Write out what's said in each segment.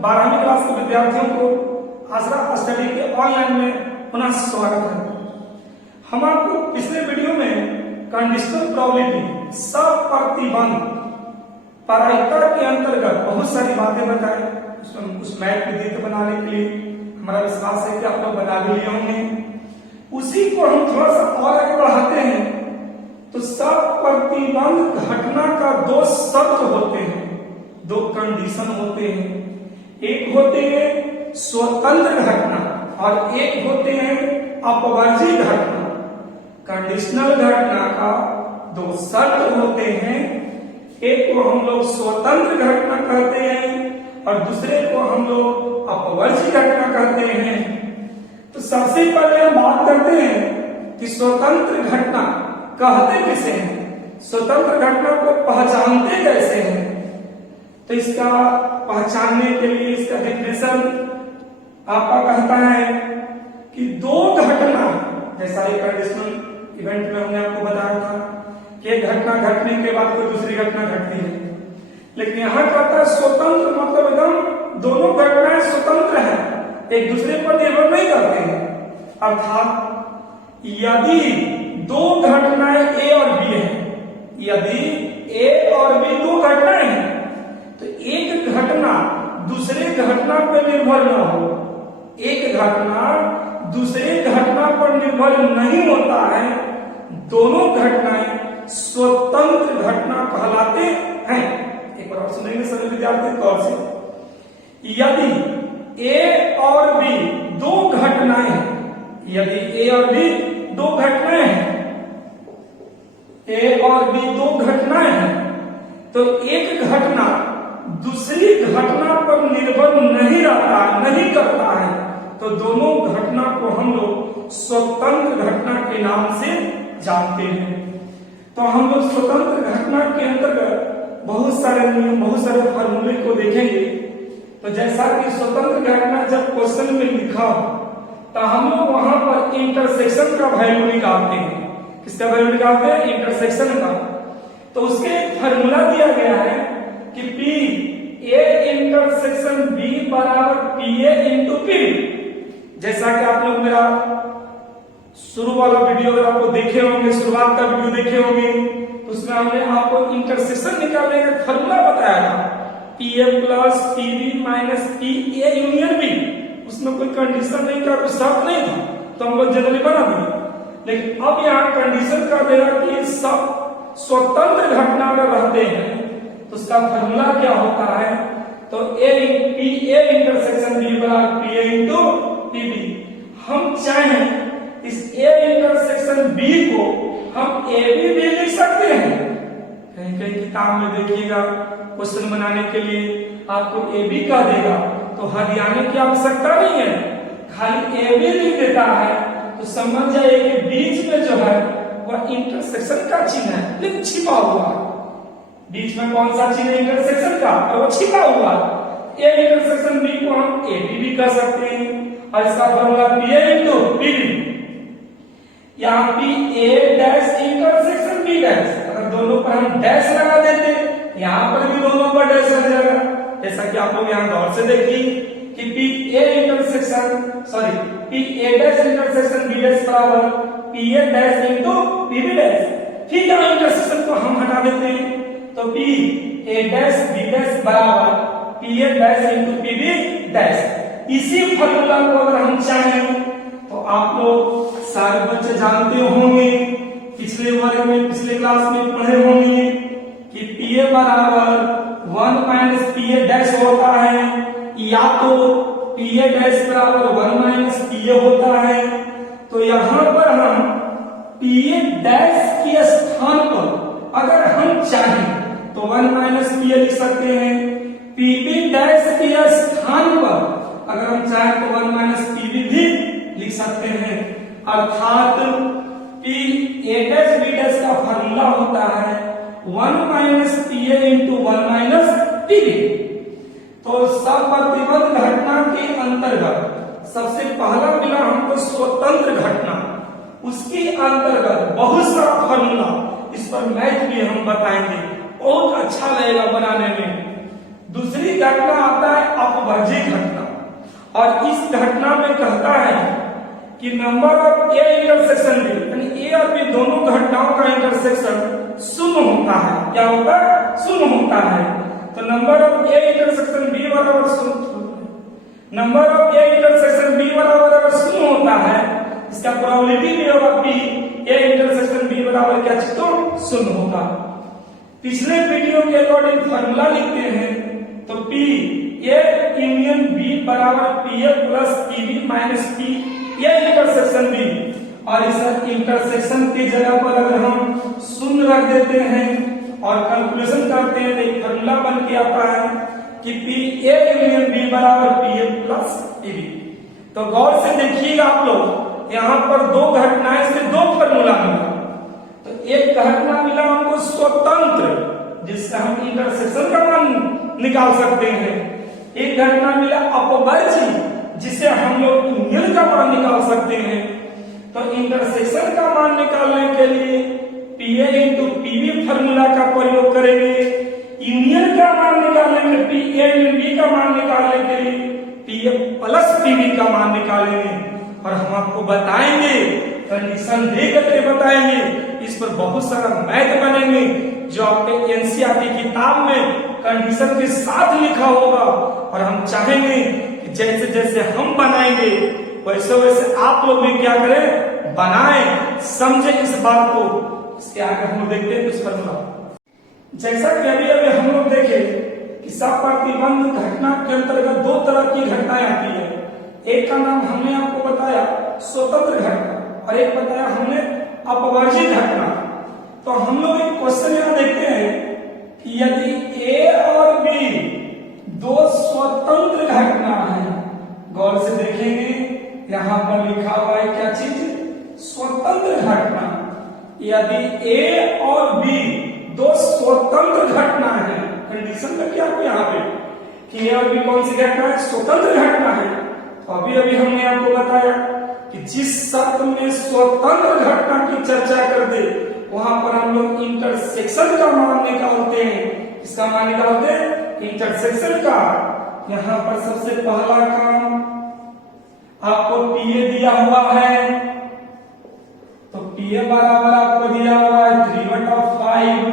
12वीं क्लास के विद्यार्थियों को आसरा स्टडी के ऑनलाइन में पुनः स्वागत है। हम आपको पिछले वीडियो में कंडीशनल प्रोबेबिलिटी सप्रतिबंध प्रायिकता के अंतर्गत बहुत सारी बातें बताएं। उसमें कुछ मैथ विधि बनाने के लिए हमारा विश्वास है कि आप लोग बना भी लिए होंगे। उसी को हम थोड़ा सा और आगे बढ़ाते हैं तो सप्रतिबंध घटना का दो शर्त होते हैं, दो कंडीशन होते हैं। एक होते हैं स्वतंत्र घटना और एक होते हैं अपवर्जी घटना। कंडीशनल घटना का दो शर्त होते हैं, एक को हम लोग स्वतंत्र घटना कहते हैं और दूसरे को हम लोग अपवर्जी घटना कहते हैं। तो सबसे पहले हम बात करते हैं कि स्वतंत्र घटना कहते किसे हैं, स्वतंत्र घटना को पहचानते कैसे हैं। तो इसका पहचानने के लिए इसका डेफिनेशन आपका कहता है कि दो घटना, जैसा एक कंडीशनल इवेंट में हमने आपको बताया था कि एक घटना घटने के बाद कोई दूसरी घटना घटती है, लेकिन यहां कहता है स्वतंत्र मतलब एकदम दोनों घटनाएं स्वतंत्र हैं, एक दूसरे पर निर्भर नहीं करते हैं। अर्थात यदि दो घटनाएं ए और बी हैं, यदि ए और बी दो घटनाएं हैं तो एक घटना दूसरे घटना पर निर्भर न हो, एक घटना दूसरे घटना पर निर्भर नहीं होता है, दोनों घटनाएं स्वतंत्र घटना कहलाते हैं। एक बार सुनेंगे सभी विद्यार्थी गौर से। यदि ए और बी दो घटनाएं, यदि ए और बी दो घटनाएं हैं, ए और बी दो घटनाएं हैं, तो एक घटना दूसरी घटना पर निर्भर नहीं रहता, नहीं करता है, तो दोनों घटना को हम लोग स्वतंत्र घटना के नाम से जानते हैं। तो हम लोग स्वतंत्र घटना के अंतर्गत बहुत सारे नियम, बहुत सारे फॉर्मूले को देखेंगे। तो जैसा कि स्वतंत्र घटना जब क्वेश्चन में लिखा हो तो हम लोग वहां पर इंटरसेक्शन का वैल्यू निकालते हैं। किसका वैल्यू निकालते हैं? इंटरसेक्शन का। तो उसके एक फॉर्मूला दिया गया है कि पी ए इंटरसेक्शन बी बराबर पी ए इंटू पी। जैसा कि आप लोग मेरा शुरू वाला वीडियो अगर आपको देखे होंगे, शुरुआत का वीडियो देखे होंगे, तो उसमें हमने आपको इंटरसेक्शन निकालने का फॉर्मूला बताया था, P A plus P B minus P A union B. उसमें कोई कंडीशन नहीं था, कोई शर्त नहीं था, तो हम लोग जनरली बना दिए। लेकिन अब यहाँ कंडीशन कर देगा कि सब स्वतंत्र घटना में रहते हैं, तो उसका फॉर्मूला क्या होता है? तो A P A intersection B बराबर P A into P B. हम चाहें इस ए इंटरसेक्शन बी को हम ए बी भी लिख सकते हैं। कहीं कहीं किताब में देखिएगा क्वेश्चन बनाने के लिए आपको ए बी कह देगा, तो हरियाणे की आवश्यकता नहीं है, खाली ए बी लिख देता है, तो समझ जाइए कि बीच में जो है वह इंटरसेक्शन का चिन्ह है, लेकिन छिपा हुआ है। बीच में कौन सा चिन्ह है? इंटरसेक्शन का, और वो छिपा हुआ है। ए इंटरसेक्शन बी को हम ए बी भी कर सकते हैं और इसका formula P A into P B. यहाँ P A dash intersection B dash, अगर दोनों पर हम डैश लगा देते, यहाँ पर भी दोनों पर डैश लग जाएगा। जैसा कि आप लोग यहाँ गौर से देखिए कि P A intersection sorry P A dash intersection B dash बराबर P A dash into P B dash. ठीक है, इंटरसेक्शन को हम हटा देते हैं, तो P A dash B dash बराबर P A dash into P B dash. इसी फॉर्मूला को अगर हम चाहें तो आप लोग सारे बच्चे जानते होंगे, पिछले वर्ग में, पिछले क्लास में पढ़े होंगे कि पी ए बराबर 1 माइनस पी ए डैश होता है, या तो पी ए डैश बराबर 1 माइनस पी ए होता है। तो यहां पर हम पी ए डैश के स्थान पर अगर हम चाहें तो 1 माइनस पी ए लिख सकते हैं, पी बी डैश के स्थान पर अगर हम चाहें तो 1 माइनस पी बी भी लिख सकते हैं। अर्थात P A dash B dash का फॉर्मूला होता है 1 minus P A into 1 minus P B. तो सप्रतिबंध घटना के अंतर्गत सबसे पहला मिला हमको स्वतंत्र घटना, उसके अंतर्गत बहुत सा फॉर्मूला, इस पर मैथ भी हम बताएंगे, बहुत अच्छा लगेगा बनाने में। दूसरी घटना आता है अपवर्जी घटना, और इस घटना में कहता है कि number of A intersection B, यानी ए और बी दोनों घटनाओं का इंटरसेक्शन शून्य होता है। क्या होता है? शून्य होता है। तो number of A intersection B बराबर शून्य, number of A intersection B बराबर शून्य होता है, इसका प्रोबेबिलिटी भी होगा बी ए इंटरसेक्शन बी बराबर क्या चीज तो शून्य होगा। पिछले वीडियो के अकॉर्डिंग फॉर्मूला लिखते हैं तो पी ए यूनियन बी बराबर P A plus P B minus P A intersection B, और इस इंटरसेक्शन की जगह पर अगर हम शून्य रख देते हैं और कैलकुलेशन करते हैं तो एक फॉर्मूला बन के आता है कि पी ए यूनियन बी बराबर P A plus P B. तो गौर से देखिएगा आप लोग, यहाँ पर दो घटनाएं से दो फॉर्मूला मिला। तो एक घटना मिला हमको स्वतंत्र, जिससे हम इंटरसेक्शन का मान निकाल सकते हैं। एक घटना मिला अपवर्जी, जिसे हम लोग यूनियन का मान निकाल सकते हैं। तो इंटरसेक्शन का मान निकालने के लिए P A into P B formula का प्रयोग करेंगे, यूनियन का मान निकालने के लिए पी ए इंटू बी का मान निकालने के लिए P A plus P B का मान निकालेंगे, और हम आपको बताएंगे, कंडीशन दे करके बताएंगे। इस पर बहुत सारा मैथ बनेंगे जो आपके एनसीईआरटी किताब में कंडीशन के साथ लिखा होगा, और हम चाहेंगे कि जैसे जैसे हम बनाएंगे वैसे वैसे आप लोग भी क्या करें, बनाएं, समझे इस बात को। इसके आगे हम देखते हैं कुछ फॉर्मूला। जैसा कि अभी अभी हम लोग देखे कि सप्रतिबंध घटना के अंतर्गत दो तरह की घटनाएं आती है। एक का नाम हमने आपको बताया स्वतंत्र घटना, और एक बताया हमने अपवर्जी घटना। तो हम लोग एक क्वेश्चन यहाँ देखते हैं कि यदि ए और बी दो स्वतंत्र घटना है, गौर से देखेंगे यहाँ पर लिखा हुआ है क्या चीज, स्वतंत्र घटना। यदि ए और बी दो स्वतंत्र घटना है, कंडीशन लगी आपको यहाँ पे कि ए और बी कौन सी घटना है, स्वतंत्र घटना है। तो अभी अभी हमने आपको बताया कि जिस शब्द में स्वतंत्र घटना की चर्चा कर दे वहां पर हम लोग इंटरसेक्शन का मान निकालते हैं। इसका मान निकालते हैं इंटरसेक्शन का। यहाँ पर सबसे पहला काम आपको पी ए दिया हुआ है, तो पी ए बराबर आपको दिया हुआ है 3/5,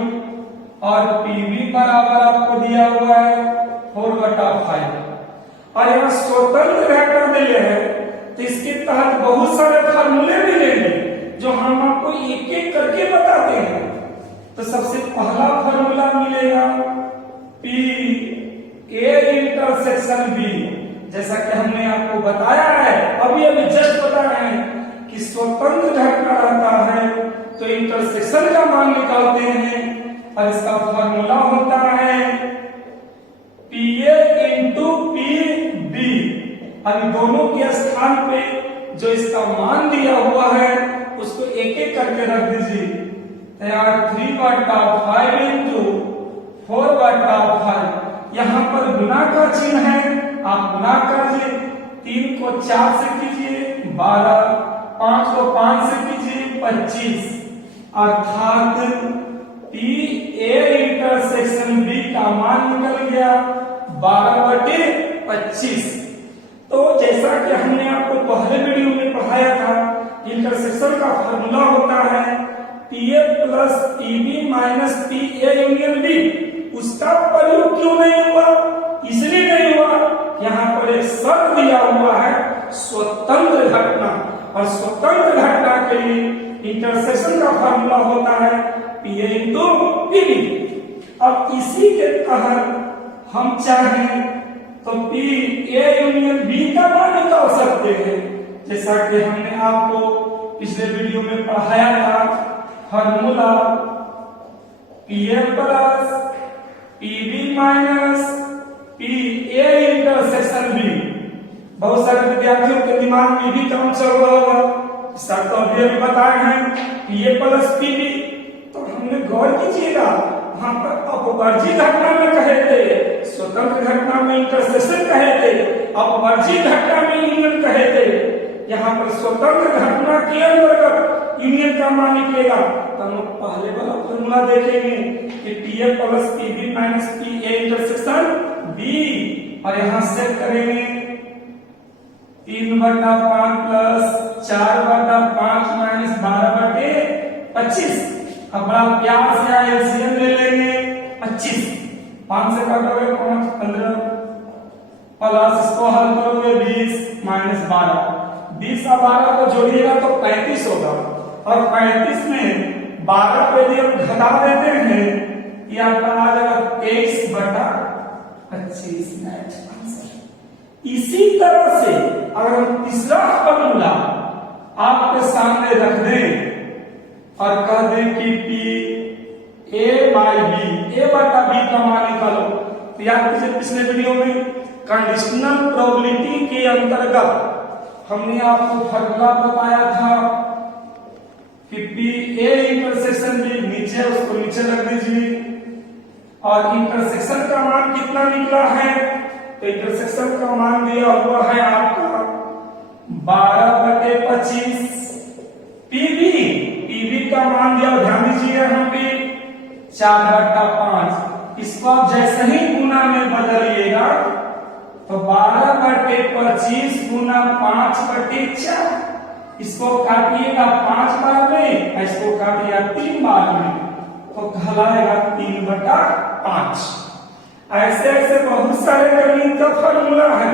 और पी बी बराबर आपको दिया हुआ है 4/5। और यहाँ स्वतंत्र घटना दिए हैं तो इसके तहत बहुत सारे फार्मूले मिलेंगे जो हम आपको एक एक करके बताते हैं। तो सबसे पहला फार्मूला मिलेगा पी ए इंटरसेक्शन बी, जैसा कि हमने आपको बताया है, अभी अभी जस्ट बताया है कि स्वतंत्र घटना रहता है तो इंटरसेक्शन का मान निकालते हैं, और इसका फार्मूला होता है P A into P B. अभी दोनों के स्थान पे जो इसका मान दिया हुआ है उसको एक एक करके रख दीजिए। 3/5 इंटू 4/5, यहाँ पर गुना का चिन्ह है, आप गुना कीजिए। 3 को 4 से कीजिए 12, 5 को 5 से कीजिए 25, अर्थात पी ए इंटरसेक्शन बी का मान निकल गया 12/25। तो जैसा कि हमने आपको पहले वीडियो में पढ़ाया था, इंटरसेक्शन का फॉर्मूला होता है P A plus P B minus P A union B. उसका प्रयोग क्यों नहीं हुआ? इसलिए नहीं हुआ, यहाँ पर एक शर्त दिया हुआ है स्वतंत्र घटना, और स्वतंत्र घटना के लिए इंटरसेक्शन का फॉर्मूला होता है P A into P B. अब इसी के तहत हम चाहें तो पी ए यूनियन बी का मान निकाल सकते हैं, जैसा कि हमने आपको पिछले वीडियो में पढ़ाया था। Formula P A plus P B minus P A intersection B. बहुत सारे विद्यार्थियों के दिमाग में भी काम चल रहा होगा, सर तो अभी अभी बताए हैं P A plus P B. तो हमने गौर कीजिएगा, वहां पर अपवर्जी घटना में कहे थे, स्वतंत्र घटना में इंटरसेक्शन कहे थे, अपवर्जी घटना में यूनियन कहे थे। यहाँ पर स्वतंत्र घटना के अंतर्गत यूनियन का मान निकलेगा। तो हम पहले वाला फॉर्मूला देखेंगे कि P A plus P B minus P A intersection B, और यहां सेट करेंगे 3/5 प्लस 4/5 माइनस 12/25। अब बड़ा प्यार से एलसीएम ले लेंगे 25, 5 से काटोगे 5 15 प्लस इसको हल करोगे 20 माइनस 12, 20 और 12 को जोड़िएगा तो 35 होगा, और 35 में 12 को यदि हम घटा देते हैं ये आपका आ जाएगा 23/25 नेट आंसर। इसी तरह से अगर हम तीसरा फॉर्मूला आपके सामने रख दें और कह दें कि P A by B, A बटा बी का मान निकालो, तो याद कीजिए पिछले वीडियो में कंडीशनल प्रोबेबिलिटी के अंतर्गत हमने आपको फॉर्मूला बताया था कि P A इंटरसेक्शन बी नीचे, उसको नीचे रख दीजिए, और इंटरसेक्शन का मान कितना निकला है, तो इंटरसेक्शन का मान दिया हुआ है आपका 12/25। पीबी का मान दिया, ध्यान दीजिए यहाँ पे 4/5। इसको आप जैसे ही गुना में बदलिएगा तो 12/25 गुना 5/4, इसको काटिएगा 5 बार में, इसको काटिएगा 3 बार में, तो कहलाएगा 3/5। ऐसे ऐसे बहुत सारे गणित का फॉर्मूला है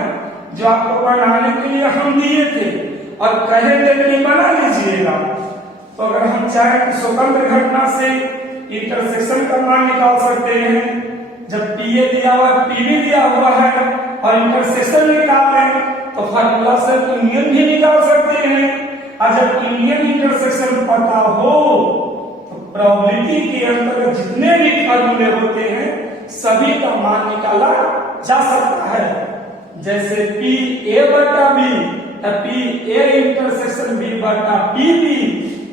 जो आपको बनाने के लिए हम दिए थे और कहे थे कि बना लीजिएगा। तो अगर हम चाहें कि स्वतंत्र घटना से इंटरसेक्शन का मान निकाल सकते हैं, जब पीए दिया हुआ है, पीबी दिया हुआ है और इंटरसेक्शन निकालें तो फार्मूला से यूनियन भी निकाल सकते हैं, और जब यूनियन इंटरसेक्शन पता हो तो प्रोबेबिलिटी के अंतर्गत जितने भी फार्मूले होते हैं सभी का मान निकाला जा सकता है। जैसे पी ए बटा B, P A intersection B बटा पी बी,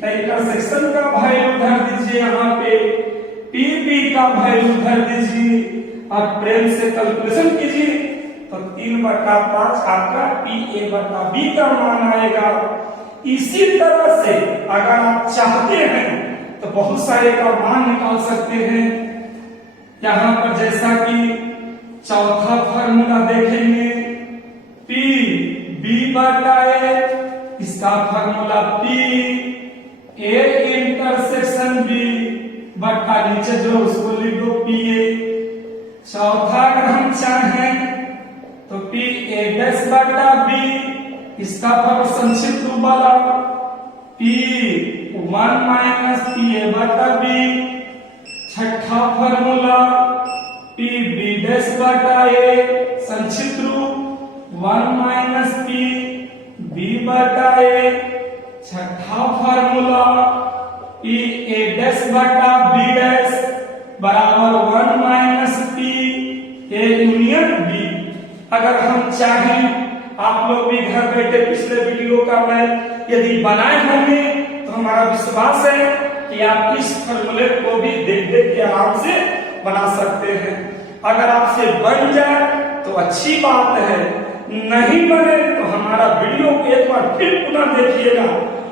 इंटरसेक्शन का वैल्यू धर दीजिए यहाँ पे, पी बी का वैल्यू धर दीजिए और प्रेम से कैलकुलेशन कीजिए तो 3/5 आपका पी ए बटा बी का मान आएगा। इसी तरह से अगर आप चाहते हैं तो बहुत सारे का मान निकाल सकते हैं। यहाँ पर जैसा कि चौथा फॉर्मूला देखेंगे पी बी बटा ए, इसका formula P A intersection B बटा नीचे जो उसको लिख दो पी ए। चौथा अगर हम चाहें तो पी ए डैश बटा बी, इसका फॉर्मूला संक्षिप्त रूप वाला पी 1 माइनस पी ए बटा बी। छठा फॉर्मूला पी बी डैश बटा ए, संक्षिप्त रूप 1 माइनस पी बी बटा ए। छठा फॉर्मूला पी ए डैश बटा बी डैश बराबर 1 minus P A union B. अगर हम चाहें, आप लोग भी घर बैठे पिछले वीडियो का मैं यदि बनाए होंगे तो हमारा विश्वास है कि आप इस फॉर्मूले को भी देख देख के आराम से बना सकते हैं। अगर आपसे बन जाए तो अच्छी बात है, नहीं बने तो हमारा वीडियो को एक बार फिर पुनः देखिएगा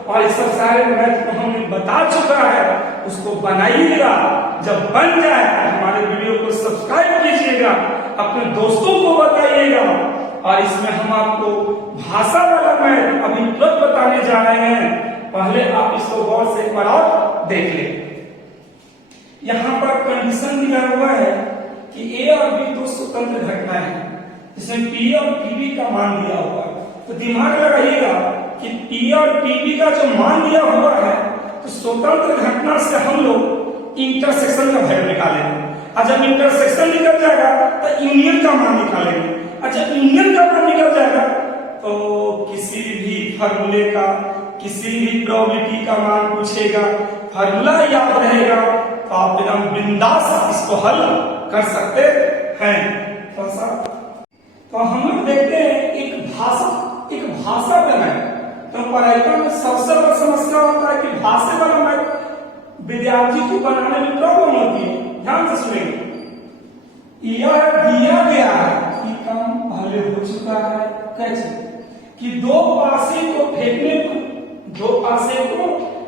और इस सब सारे मैथ को हमने बता चुका है, उसको बनाइएगा। जब बन जाए तो हमारे वीडियो को सब्सक्राइब कीजिएगा, अपने दोस्तों को बताइएगा। और इसमें हम आपको भाषा वाला मैथ अभी तुरंत बताने जा रहे हैं, पहले आप इसको गौर से एक बार और देख लें। यहाँ पर कंडीशन दिया हुआ है कि ए और बी दो स्वतंत्र घटनाएं हैं, इसमें पी और पीबी का मान दिया हुआ है। तो दिमाग लगाइएगा कि पी और पीबी का जो मान दिया हुआ है तो स्वतंत्र घटना से हम लोग इंटरसेक्शन का वैल्यू निकालेंगे, और जब इंटरसेक्शन निकल जाएगा तो यूनियन का मान निकालेंगे। अच्छा, यूनियन का मान निकल जाएगा तो किसी भी फॉर्मूले का, किसी भी प्रोबेबिलिटी का मान पूछेगा, फॉर्मूला याद रहेगा तो आप एकदम बिंदास इसको हल कर सकते हैं। तो हम लोग देखते हैं एक भाषा बनाए तो पढ़ाई में सबसे बड़ा समस्या होता है कि भाषा वाला मैथ विद्यार्थी को बनाने में प्रॉब्लम होती है। ध्यान से सुनिए, यह दिया गया है कि काम पहले हो चुका है, कैसे कि दो पासे को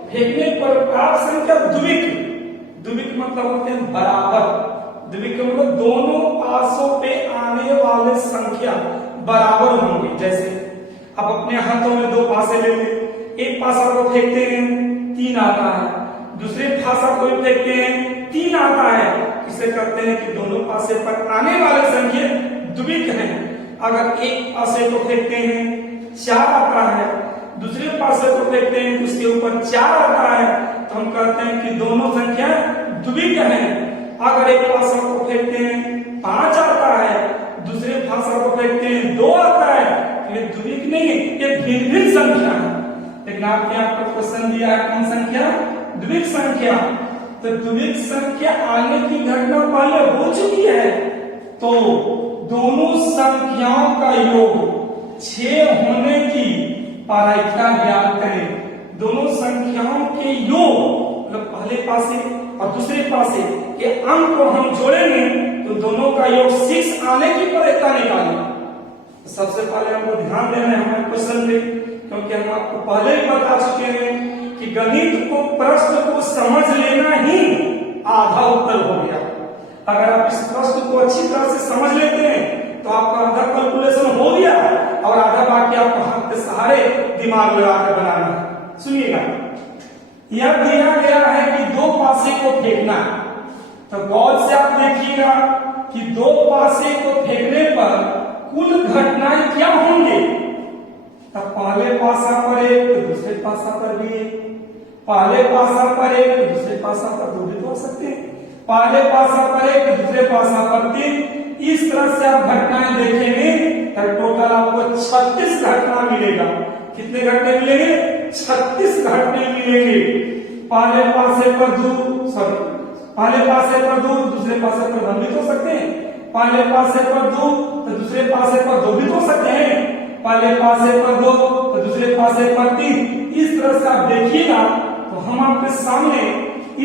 फेंकने पर प्राप्त संख्या द्विक मतलब होते हैं बराबर, द्विक का मतलब दोनों पासों पे आने वाले संख्या बराबर होंगे। जैसे अब अपने हाथों में दो पासे ले ले, एक पासा को फेंकते हैं 3 आता है, दूसरे पासा को फेंकते हैं 3 आता है। इसे कहते हैं कि दोनों पासे पर आने वाले संख्या द्विक हैं। अगर एक पासे को फेंकते हैं 4 आता है, दूसरे पासे को फेंकते हैं तो उसके ऊपर 4 आता है, तो हम कहते हैं कि दोनों संख्या द्विक हैं। अगर एक पासा को फेंकते हैं 5 आता है, दूसरे पासा को फेंकते हैं 2 आता है, ये द्विक नहीं है, ये भिन्न भिन्न संख्या है। लेकिन आपको क्वेश्चन दिया है कौन संख्या? द्विक संख्या। तो द्विक संख्या आने की घटना पहले हो चुकी है, तो दोनों संख्याओं का योग 6 होने की प्रायिकता ज्ञात करें। दोनों संख्याओं के योग मतलब पहले पासे और दूसरे पासे के अंक को हम जोड़ेंगे तो दोनों का योग 6 आने की प्रायिकता निकालेंगे। सबसे पहले हमको ध्यान देना है हमारे क्वेश्चन पे, क्योंकि हम आपको पहले ही बता चुके हैं कि गणित को प्रश्न को समझ लेना ही आधा उत्तर हो गया। अगर आप इस प्रश्न को अच्छी तरह से समझ लेते हैं तो आपका आधा कैलकुलेशन हो गया और आधा बाकी आपको हाथ के सहारे दिमाग लगा कर बनाना है। सुनिएगा, यह दिया गया है कि 2 पासे को फेंकना, तो गौर से आप देखिएगा कि 2 पासे को फेंकने पर कुल घटनाएं क्या होंगे। तब पहले पासा पर एक तो दूसरे पासा पर भी एक, पहले पासा पर एक तो दूसरे पासा पर 2 भी तो हो सकते हैं, पहले पासा पर एक तो दूसरे पासा पर 3। इस तरह से आप घटनाएं देखेंगे तो टोटल आपको 36 घटना मिलेगा। कितने घटने मिलेंगे? 36 घटने मिलेंगे। पहले पासे पर 2 पहले पासे पर 2 दूसरे पासे पर 1 भी तो सकते हैं, पहले पासे पर 2 तो दूसरे पासे पर 2 भी तो सकते हैं, पहले पासे पर 2 तो दूसरे पासे पर 3। इस तरह से आप देखिएगा तो हम आपके सामने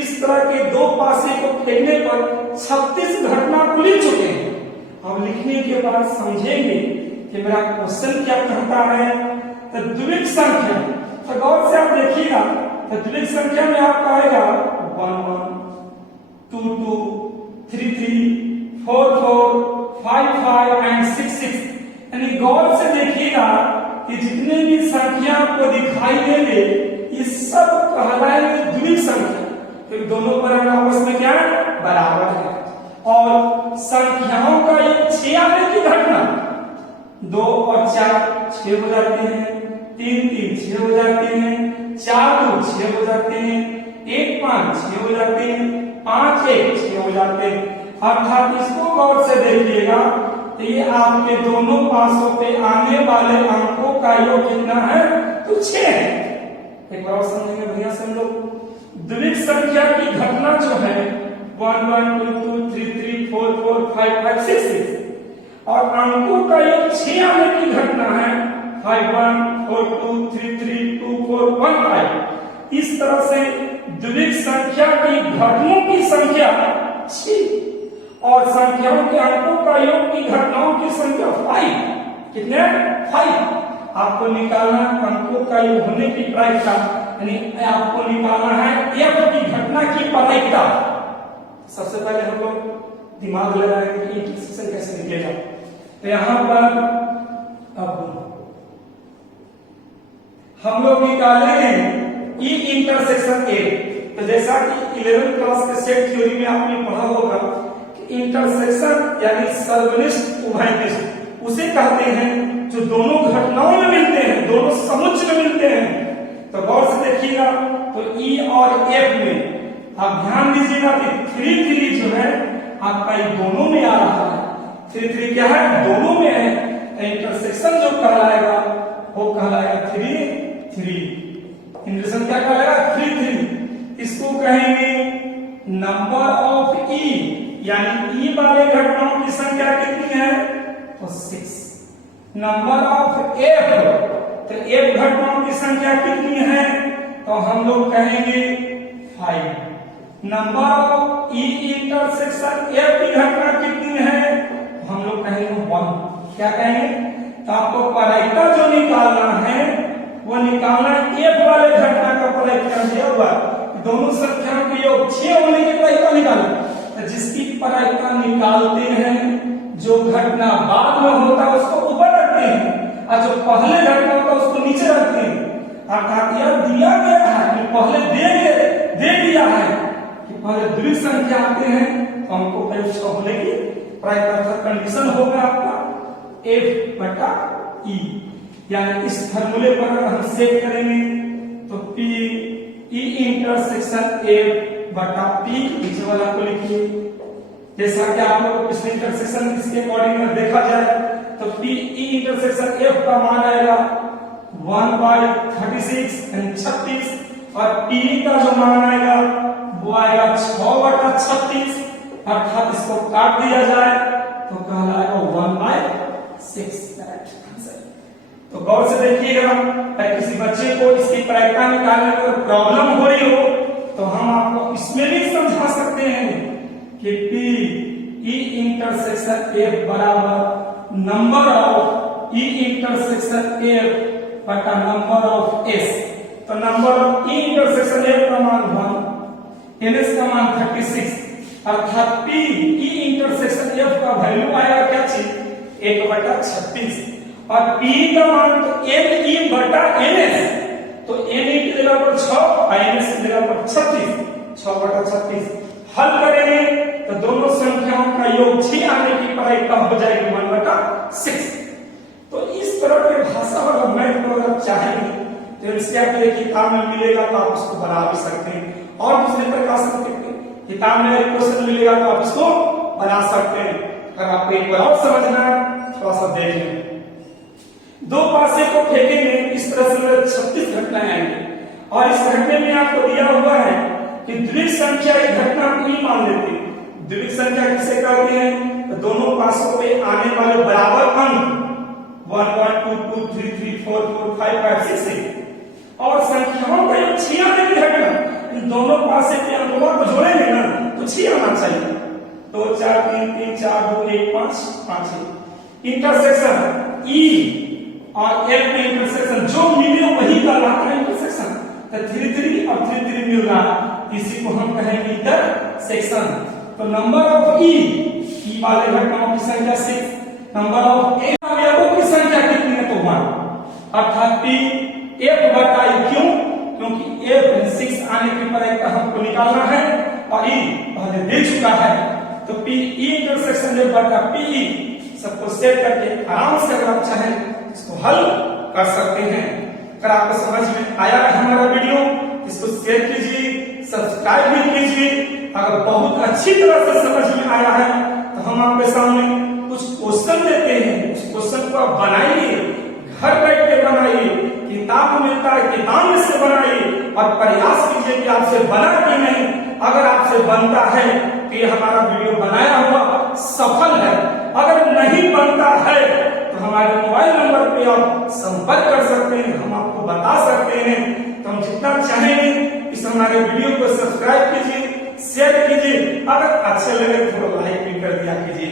इस तरह के 2 पासे को फेंकने पर 36 घटना को लिख चुके हैं। अब लिखने के बाद समझेंगे कि मेरा क्वेश्चन क्या कहता है। तो द्विक संख्या, तो गौर से आप देखिएगा तो द्विक संख्या में आपका आएगा 1 1 2 2 3 3 4 4 5 5 एंड 6 6। यानी गौर से देखिएगा कि जितने भी संख्या आपको दिखाई देंगे ये सब कहलाएंगे द्विक संख्या, क्योंकि दोनों पर आपस में क्या है? बराबर है। और संख्याओं का योग 6 आने की घटना 2 और 4 6 हो जाते हैं, 3 3 6 हो जाते हैं, 4 2 6 हो जाते हैं, 1 5 6 हो जाते हैं, 5 1 6 हो जाते हैं। अर्थात इसको गौर से देखिएगा तो ये आपके दोनों पासों पे आने वाले अंकों का योग कितना है? तो 6 है। एक बार और समझेंगे, बढ़िया समझो। द्विक संख्या की घटना जो है 1 1 2 2 3 3 4 4 5 5 6 6 और अंकों का योग 6 आने की घटना है 5 1 4 2 3 3 2 4 1 5। इस तरह से द्विक संख्या की घटनाओं की संख्या 6 और संख्याओं के अंकों का योग की घटनाओं की संख्या 5। कितने? 5। आपको निकालना अंकों का योग होने की प्रायिकता, यानी आपको निकालना है एक की घटना की प्रायिकता। सबसे पहले हम लोग दिमाग लगाएंगे कि इंटरसेक्शन कैसे निकलेगा। तो यहां पर अब हम लोग निकालेंगे ई इंटरसेक्शन ए। तो जैसा कि 11th क्लास के सेट थ्योरी में आपने पढ़ा होगा कि इंटरसेक्शन यानी सर्वनिष्ठ उभयनिष्ठ उसे कहते हैं जो दोनों घटनाओं में मिलते हैं, दोनों समुच्चय में मिलते हैं। तो गौर से देखिएगा तो ई और एफ में आप ध्यान दीजिएगा कि 3 3 जो है आपका ये दोनों में आ रहा है। 3 3 क्या है? दोनों में है। इंटरसेक्शन जो कहलाएगा वो कहलाएगा 3 3। इंटरसेक्शन क्या कहलाएगा? 3 3। इसको कहेंगे नंबर ऑफ ई, यानी ई वाले घटनाओं की संख्या कितनी है? तो 6। नंबर ऑफ एफ, तो एफ घटनाओं की संख्या कितनी है? तो हम लोग कहेंगे 5। Number of E intersection F की घटना कितनी है? तो हम लोग कहेंगे 1। क्या कहेंगे? तो आपको प्रायिकता जो निकालना है वो निकालना एफ वाले घटना का प्रायिकता दिया हुआ, दोनों संख्याओं के योग 6 होने की प्रायिकता निकालना। जिसकी प्रायिकता निकालते हैं, जो घटना बाद में होता है उसको ऊपर रखते हैं और जो पहले घटना होता है उसको नीचे रखते हैं। अर्थात यह दिया गया है कि पहले दे दिया है कि पहले द्विघात संख्या आते हैं तो हमको F6 होने की प्रायिकता कंडीशन होगा आपका F बटा E। यानी इस फॉर्मूले पर अगर हम सेट करेंगे तो P E इंटरसेक्शन F बटा P, नीचे वाला को लिखिए। जैसा कि आप लोग पिछले इंटरसेक्शन इसके अकॉर्डिंग में देखा जाए तो P E इंटरसेक्शन F का मान आएगा 1/36 यानी 36 और P का जो मान आएगा वो आएगा 6/36, अर्थात इसको काट दिया जाए तो कहलाएगा 1/6। तो गौर से देखिएगा, अगर किसी बच्चे को इसकी प्रायिकता निकालने में प्रॉब्लम हो रही हो तो हम आपको इसमें भी समझा सकते हैं कि P E इंटरसेक्शन F बराबर number of E intersection F बटा नंबर ऑफ S। तो number of E intersection F का मान 1, NS का मान 36, अर्थात P E इंटरसेक्शन F का वैल्यू आएगा क्या चीज 1/36 और P का मान तो N E बटा NS, तो N E की जगह पर 6 और NS की जगह पर 36, 6/36 हल करेंगे तो दोनों संख्याओं का योग 6 आने की प्रायिकता हो जाएगी 1/6। तो इस तरह के भाषा और मैथ को अगर चाहेंगे तो एनसीईआरटी की किताब में मिलेगा तो आप उसको बना भी सकते हैं, और दूसरे प्रकार से किताब में क्वेश्चन मिलेगा तो आप इसको बना सकते हैं। अगर आपको एक बार और समझना है थोड़ा सा देख लें। दो पासे को फेंकेंगे इस तरह से 36 घटनाएं आएंगी और इस घटने में आपको दिया हुआ है कि द्विघात संख्या एक घटना को ही मान लेती है। द्विघात संख्या किसे कहते हैं? तो दोनों पासों पे आने वाले बराबर अंक 1 1 2 2 3 3 4 4 5 5 6 6 और संख्याओं का योग 6 आने की घटना, इन दोनों पासे के अंकों को जोड़ेंगे ना तो 6 आना चाहिए। 2 4 3 3 4 2 1 5 5 6 इंटरसेक्शन E और F में इंटरसेक्शन जो मिले वही कहलाता है इंटरसेक्शन। तो 3 3 और 3 3 मिल रहा, इसी को हम कहेंगे इंटरसेक्शन। तो नंबर ऑफ E वाले घटनाओं की संख्या 6, नंबर ऑफ A अवयवों की संख्या कितनी है तो 1, अर्थात P F बटा E। क्यों? क्योंकि F 6 आने की प्रायिकता हमको निकालना है और E पहले दे चुका है, तो P E इंटरसेक्शन F बटा P सबको सेट करके आराम से अगर आप चाहें इसको हल कर सकते हैं। अगर आपको समझ में आया है हमारा वीडियो इसको शेयर कीजिए, सब्सक्राइब भी कीजिए। अगर बहुत अच्छी तरह से समझ में आया है तो हम आपके सामने कुछ क्वेश्चन देते हैं, उस क्वेश्चन को आप बनाइए, घर बैठ के बनाइए, किताब में मिलता है किताब में से बनाइए और प्रयास कीजिए कि आपसे बना कि नहीं। अगर आपसे बनता है तो ये हमारा वीडियो बनाया हुआ सफल है, अगर नहीं बनता है तो हमारे मोबाइल नंबर पे आप संपर्क कर सकते हैं, हम आपको बता सकते हैं। तो हम जितना चाहेंगे इस हमारे वीडियो को सब्सक्राइब कीजिए, शेयर कीजिए, अगर अच्छे लगे तो लाइक भी कर दिया कीजिए।